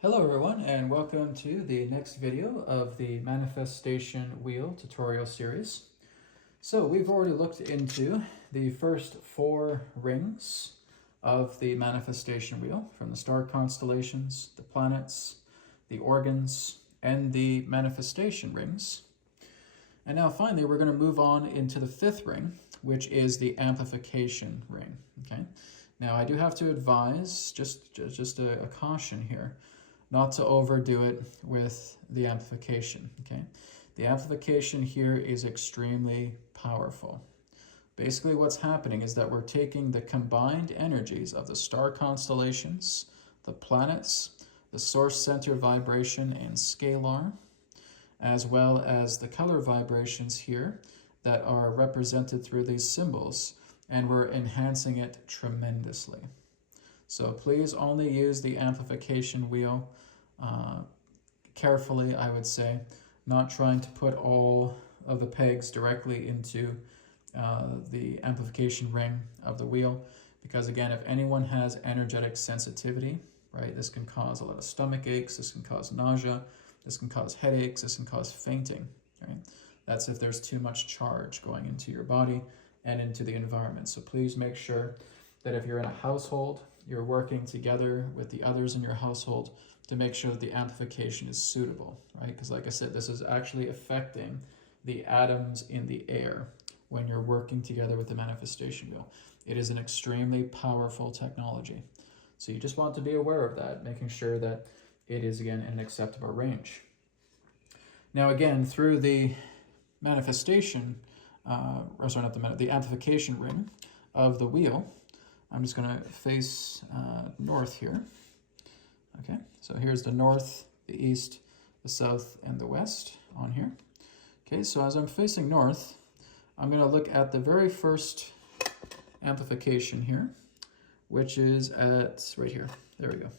Hello everyone, and welcome to the next video of the Manifestation Wheel tutorial series. So we've already looked into the first 4 rings of the Manifestation Wheel, from the star constellations, the planets, the organs, and the manifestation rings. And now finally we're going to move on into the 5th ring, which is the Amplification Ring. Okay. Now I do have to advise, just a caution here, not to overdo it with the amplification, okay? The amplification here is extremely powerful. Basically what's happening is that we're taking the combined energies of the star constellations, the planets, the source center vibration and scalar, as well as the color vibrations here that are represented through these symbols, and we're enhancing it tremendously. So please only use the amplification wheel carefully, I would say, not trying to put all of the pegs directly into the amplification ring of the wheel, because again, if anyone has energetic sensitivity, right, this can cause a lot of stomach aches, this can cause nausea, this can cause headaches, this can cause fainting, right? That's if there's too much charge going into your body and into the environment. So please make sure that if you're in a household, you're working together with the others in your household to make sure that the amplification is suitable, right? Because like I said, this is actually affecting the atoms in the air when you're working together with the manifestation wheel. It is an extremely powerful technology. So you just want to be aware of that, making sure that it is, again, in an acceptable range. Now, again, through the manifestation, the amplification ring of the wheel, I'm just going to face north here. Okay, so here's the north, the east, the south, and the west on here. Okay, so as I'm facing north, I'm going to look at the very first amplification here, which is at right here. There we go.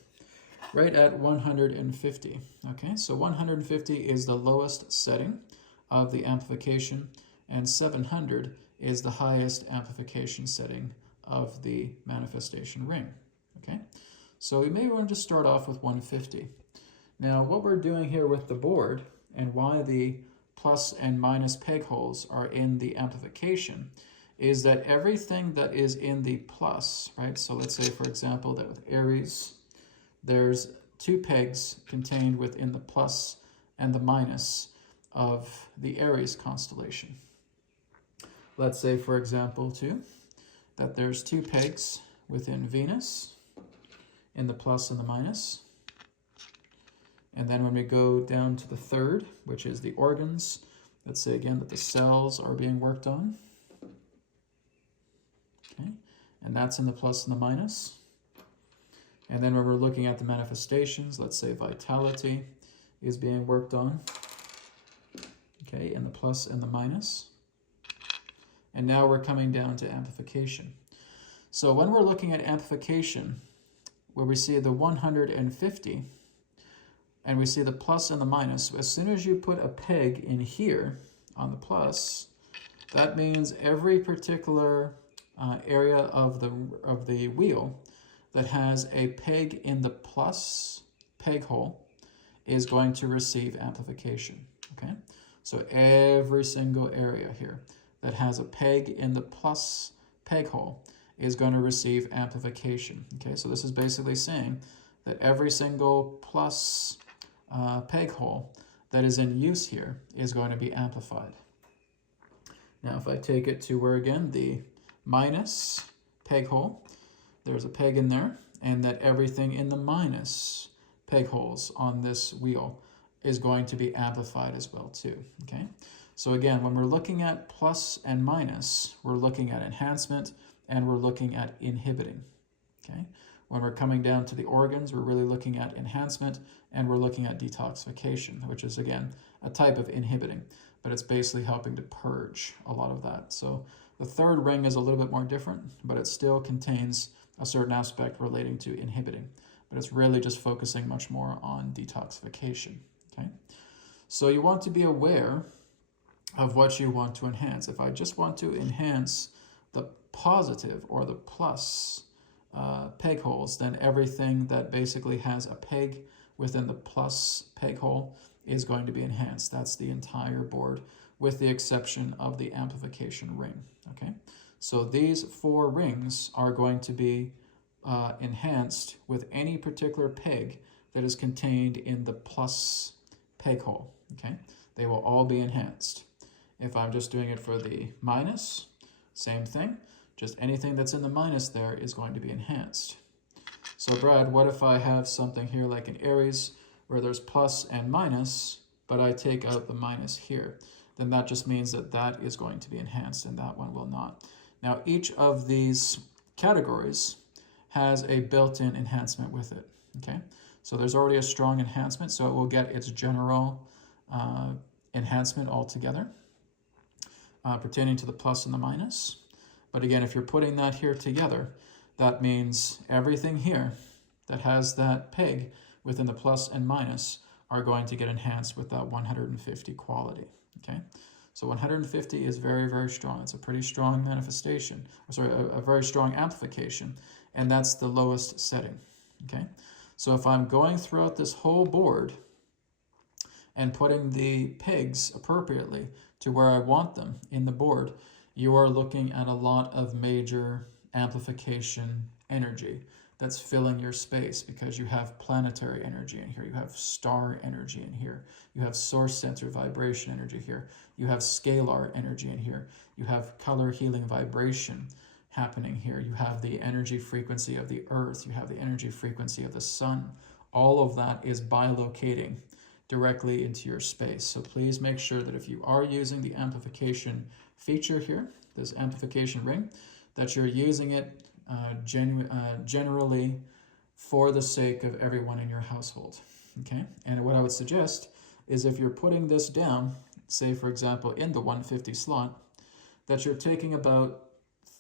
Right at 150. Okay, so 150 is the lowest setting of the amplification, and 700 is the highest amplification setting of the manifestation ring. Okay, so we may want to just start off with 150. Now what we're doing here with the board, and why the plus and minus peg holes are in the amplification, is that everything that is in the plus, right? So let's say, for example, that with Aries, there's 2 pegs contained within the plus and the minus of the Aries constellation. Let's say, for example, too, that there's 2 pegs within Venus in the plus and the minus. And then when we go down to the 3rd, which is the organs, let's say again that the cells are being worked on. Okay, and that's in the plus and the minus. And then when we're looking at the manifestations, let's say vitality is being worked on. Okay, in the plus and the minus. And now we're coming down to amplification. So when we're looking at amplification, where we see the 150, and we see the plus and the minus, as soon as you put a peg in here on the plus, that means every particular area of the wheel that has a peg in the plus peg hole is going to receive amplification. Okay, so every single area here that has a peg in the plus peg hole is going to receive amplification. Okay, so this is basically saying that every single plus peg hole that is in use here is going to be amplified. Now if I take it to where, again, the minus peg hole, there's a peg in there, and that everything in the minus peg holes on this wheel is going to be amplified as well too. Okay, so again, when we're looking at plus and minus, we're looking at enhancement and we're looking at inhibiting. Okay, when we're coming down to the organs, we're really looking at enhancement and we're looking at detoxification, which is, again, a type of inhibiting, but it's basically helping to purge a lot of that. So the 3rd ring is a little bit more different, but it still contains a certain aspect relating to inhibiting, but it's really just focusing much more on detoxification. Okay, so you want to be aware of what you want to enhance. If I just want to enhance the positive or the plus peg holes, then everything that basically has a peg within the plus peg hole is going to be enhanced. That's the entire board, with the exception of the amplification ring. Okay, so these 4 rings are going to be enhanced with any particular peg that is contained in the plus peg hole. Okay, they will all be enhanced. If I'm just doing it for the minus, same thing. Just anything that's in the minus there is going to be enhanced. So Brad, what if I have something here like in Aries where there's plus and minus, but I take out the minus here? Then that just means that that is going to be enhanced and that one will not. Now each of these categories has a built-in enhancement with it. Okay, so there's already a strong enhancement, so it will get its general enhancement altogether, pertaining to the plus and the minus. But again, if you're putting that here together, that means everything here that has that peg within the plus and minus are going to get enhanced with that 150 quality. Okay, so 150 is very, very strong. It's a pretty strong manifestation, a very strong amplification, and that's the lowest setting. Okay, so if I'm going throughout this whole board and putting the pegs appropriately to where I want them in the board, you are looking at a lot of major amplification energy that's filling your space, because you have planetary energy in here, you have star energy in here, you have source center vibration energy here, you have scalar energy in here, you have color healing vibration happening here, you have the energy frequency of the earth, you have the energy frequency of the sun. All of that is bilocating directly into your space. So please make sure that if you are using the amplification feature here, this amplification ring, that you're using it generally for the sake of everyone in your household. Okay, and what I would suggest is, if you're putting this down, say for example in the 150 slot, that you're taking about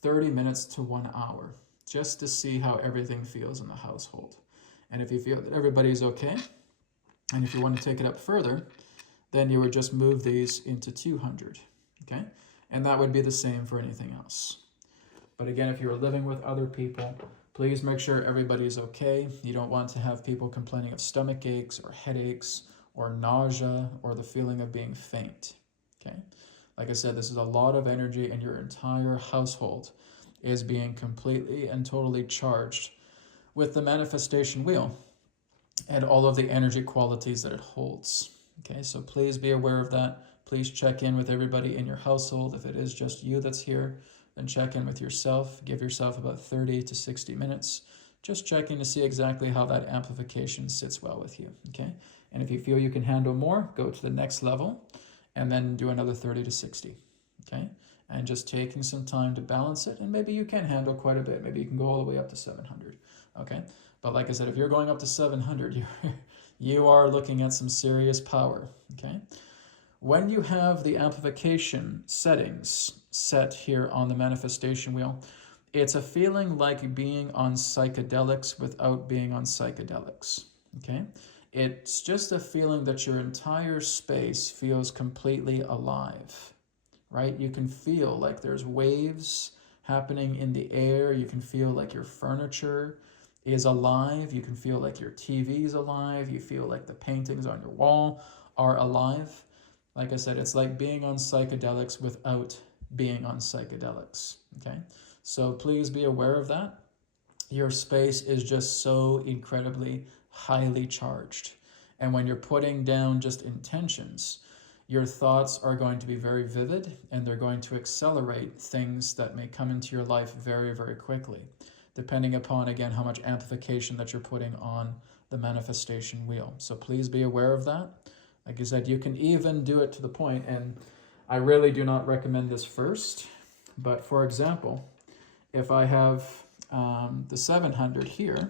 30 minutes to 1 hour just to see how everything feels in the household. And if you feel that everybody's okay, and if you want to take it up further, then you would just move these into 200. Okay, and that would be the same for anything else. But again, if you're living with other people, please make sure everybody's okay. You don't want to have people complaining of stomach aches or headaches or nausea or the feeling of being faint. Okay, like I said, this is a lot of energy, and your entire household is being completely and totally charged with the manifestation wheel and all of the energy qualities that it holds. Okay, so please be aware of that. Please check in with everybody in your household. If it is just you that's here, then check in with yourself. Give yourself about 30 to 60 minutes. Just checking to see exactly how that amplification sits well with you. Okay, and if you feel you can handle more, go to the next level and then do another 30 to 60. Okay, and just taking some time to balance it, and maybe you can handle quite a bit. Maybe you can go all the way up to 700. Okay, but like I said, if you're going up to 700, you are looking at some serious power. Okay, when you have the amplification settings set here on the manifestation wheel, it's a feeling like being on psychedelics without being on psychedelics. Okay, it's just a feeling that your entire space feels completely alive, right? You can feel like there's waves happening in the air. You can feel like your furniture is alive. You can feel like your TV is alive. You feel like the paintings on your wall are alive. Like I said, it's like being on psychedelics without being on psychedelics. Okay, so please be aware of that. Your space is just so incredibly highly charged, and when you're putting down just intentions, your thoughts are going to be very vivid, and they're going to accelerate things that may come into your life very, very quickly, depending upon, again, how much amplification that you're putting on the manifestation wheel. So please be aware of that. Like I said, you can even do it to the point, and I really do not recommend this first, but for example, if I have the 700 here,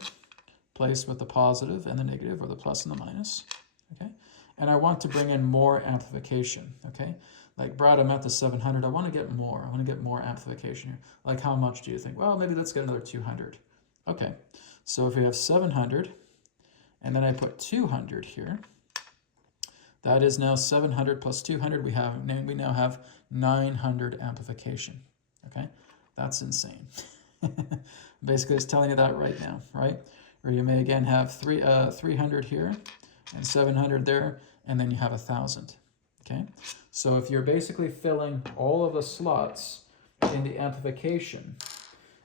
placed with the positive and the negative, or the plus and the minus, okay, and I want to bring in more amplification, okay, like Brad, I'm at the 700, I want to get more, I want to get more amplification here. Like, how much do you think? Well, maybe let's get another 200. Okay, so if we have 700, and then I put 200 here, that is now 700 plus 200. We now have 900 amplification. Okay, that's insane. Basically, it's telling you that right now, right? Or you may again have 300 here, and 700 there, and then you have 1,000. Okay, so if you're basically filling all of the slots in the amplification,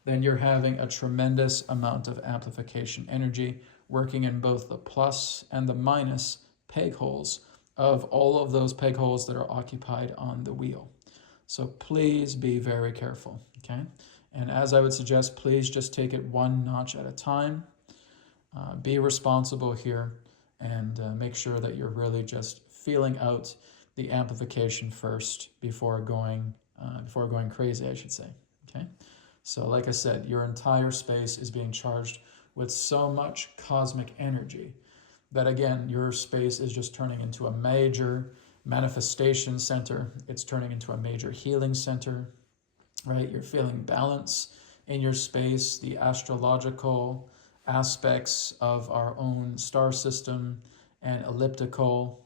then you're having a tremendous amount of amplification energy working in both the plus and the minus peg holes of all of those peg holes that are occupied on the wheel. So please be very careful, okay? And as I would suggest, please just take it one notch at a time. Be responsible here, and make sure that you're really just feeling out the amplification first before going crazy, I should say, okay? So like I said, your entire space is being charged with so much cosmic energy that, again, your space is just turning into a major manifestation center. It's turning into a major healing center, right? You're feeling balance in your space. The astrological aspects of our own star system and elliptical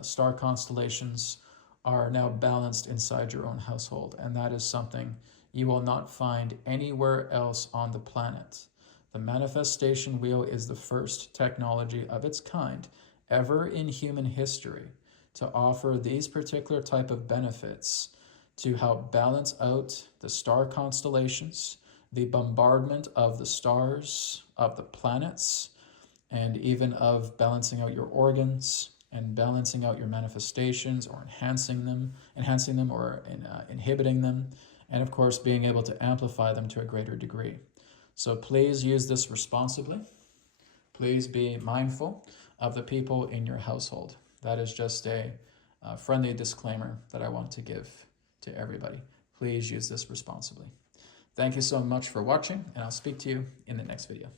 star constellations are now balanced inside your own household, and that is something you will not find anywhere else on the planet. The manifestation wheel is the first technology of its kind ever in human history to offer these particular type of benefits to help balance out the star constellations, the bombardment of the stars, of the planets, and even of balancing out your organs and balancing out your manifestations, or enhancing them or inhibiting them, and of course being able to amplify them to a greater degree. So please use this responsibly. Please be mindful of the people in your household. That is just a friendly disclaimer that I want to give to everybody. Please use this responsibly. Thank you so much for watching, and I'll speak to you in the next video.